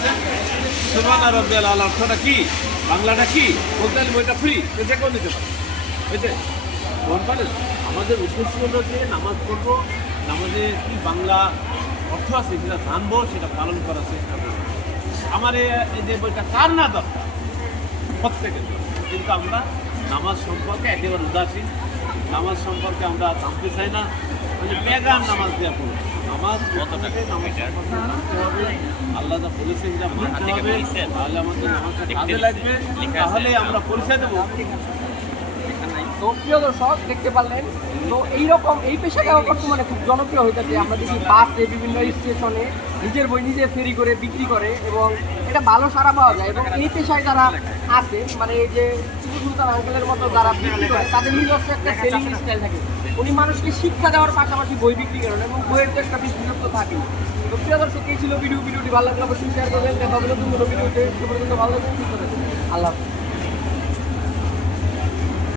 আছে সুবহান রাব্বিয়াল আলা, অর্থটা কি, বাংলাটা কি বলতে হলে বইটা ফ্রি, যে কেউ নিতে পারে। বুঝতে পারেন আমাদের উদ্দেশ্য হলো যে নামাজ পড়বো, নামাজে কি বাংলা অর্থ আছে সেটা জানবো, সেটা পালন করার চেষ্টা করবো। আমার এই যে বইটা কার না দরকার, প্রত্যেকের দরকার, কিন্তু আমরা নামাজ সম্পর্কে একেবারে উদাসীন, নামাজ সম্পর্কে আমরা জানতে চাই না, মানে বেগান নামাজ দেওয়া পড়ো। নামাজ কতটাকে নামাজ সম্পর্কে জানতে হবে, আল্লাহ যা বলেছে সেটা মানতে হবে, তাহলে আমাদের নামাজটা কাজে লাগবে, তাহলে আমরা পরিচয় দেবো। তো প্রিয় দর্শক দেখতে পারলেন, তো এইরকম এই পেশাটা বর্তমানে খুব জনপ্রিয় হয়ে যাচ্ছে। আমরা দেখি বাসে বিভিন্ন স্টেশনে নিজের বই নিজে ফেরি করে বিক্রি করে এবং এটা ভালো সাড়া পাওয়া যায়। এবং এই পেশায় যারা আছে, মানে এই যে সুলতান আঙ্কেলের মতো যারা বিক্রি করে, তাদের নিজস্ব একটা সেলিং স্টাইল থাকে। উনি মানুষকে শিক্ষা দেওয়ার পাশাপাশি বই বিক্রি করেন এবং বইয়ের তো একটা বিশেষত্ব থাকে। তো প্রিয় দর্শক এই ছিল ভিডিওটি ভালো লাগলে অবশ্যই শেয়ার করবেন। দেখা হবে নতুন কোনো ভিডিওতে। সে পর্যন্ত ভালো থাকবেন, সুস্থ থাকবেন। আল্লাহ হাফেজ।